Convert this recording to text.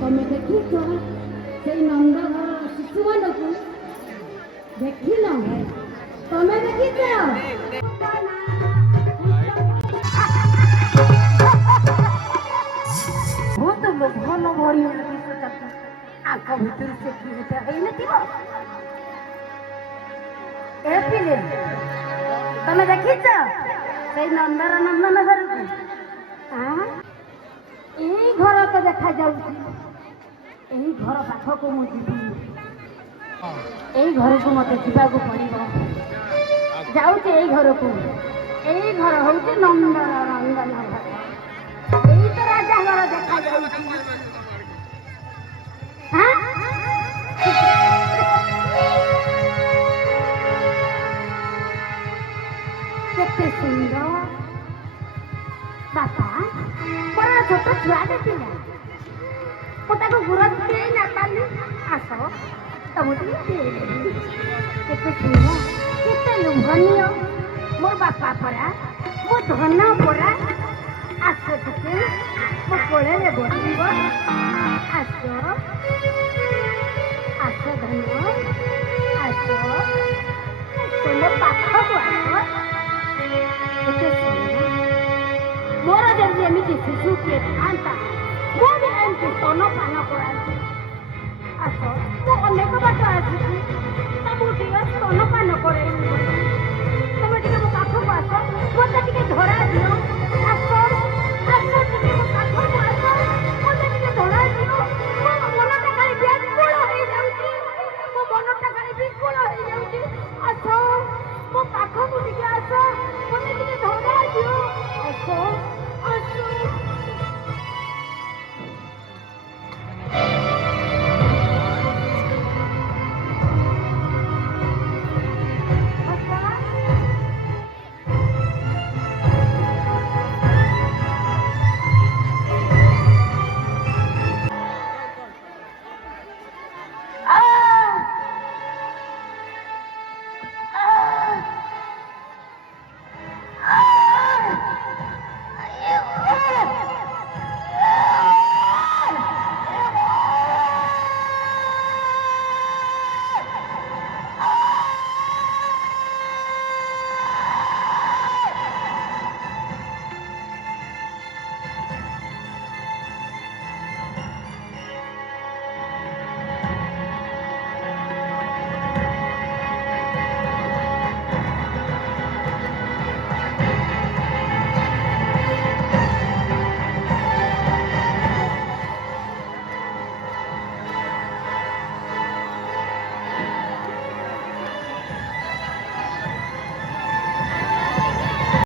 ତମେ ଦେଖିଛ ସେଇ ନନ୍ଦ ଘର ଶିଶୁମାନଙ୍କୁ ଦେଖିନ ତମେ ଦେଖିଛ ବହୁତ ଭଲ ଭଳି ଆଙ୍କ ଭିତରୁ ସେ କିଟା ହେଇନଥିବ ଏ ପିଲେ ତମେ ଦେଖିଛ ସେଇ ନନ୍ଦର ନନ୍ଦନ ଘରକୁ ଏଇ ଘର ତ ଦେଖାଯାଉଛି ଏହି ଘର ପାଖକୁ ମୁଁ ଯିବି ଏଇ ଘରକୁ ମତେ ଯିବାକୁ ପଡ଼ିବ ଯାଉଛି ଏଇ ଘରକୁ ଏଇ ଘର ହଉଛି ନନ୍ଦନ ନନ୍ଦନ ଘର ଏଇ ତ ରାଜା ଘର ଦେଖାଯାଉଛି କେତେ ସୁନ୍ଦର ବାପା ମୋର ଛୋଟ ଛୁଆଟେ ଥିଲା ମୁଁ ତାକୁ ଗୁରସ ଦେଇ ନା କାଲି ଆସ ତମକୁ ଟିକେ କେତେ ସୁନ୍ଦର କେତେ ଲୋଭନୀୟ ମୋ ବାପା ପରା ମୋ ଧନ ପରା ଆସ ଟିକେ ମୋ କୋଳରେ ବସିବ ଆସ ଆସ ଧନ ଆସ ମୋ ପାଖକୁ ଆସ କେତେ ସୁନ୍ଦର ମୋର ଯଦି ଏମିତି ଶିଶୁ କିଏ ଥାନ୍ତା ମୁଁ ବି ଏମିତି ସ୍ତନପାନ କରାନ୍ତି ଆସ ମୁଁ ଅନେକ ବାଟ ଆସିଛି ତମକୁ ଟିକେ ସ୍ତନପାନ କରେଇବି ତମେ ଟିକେ ମୋ ପାଖକୁ ଆସ ମୋତେ ଟିକେ ଧରା ଦିଅ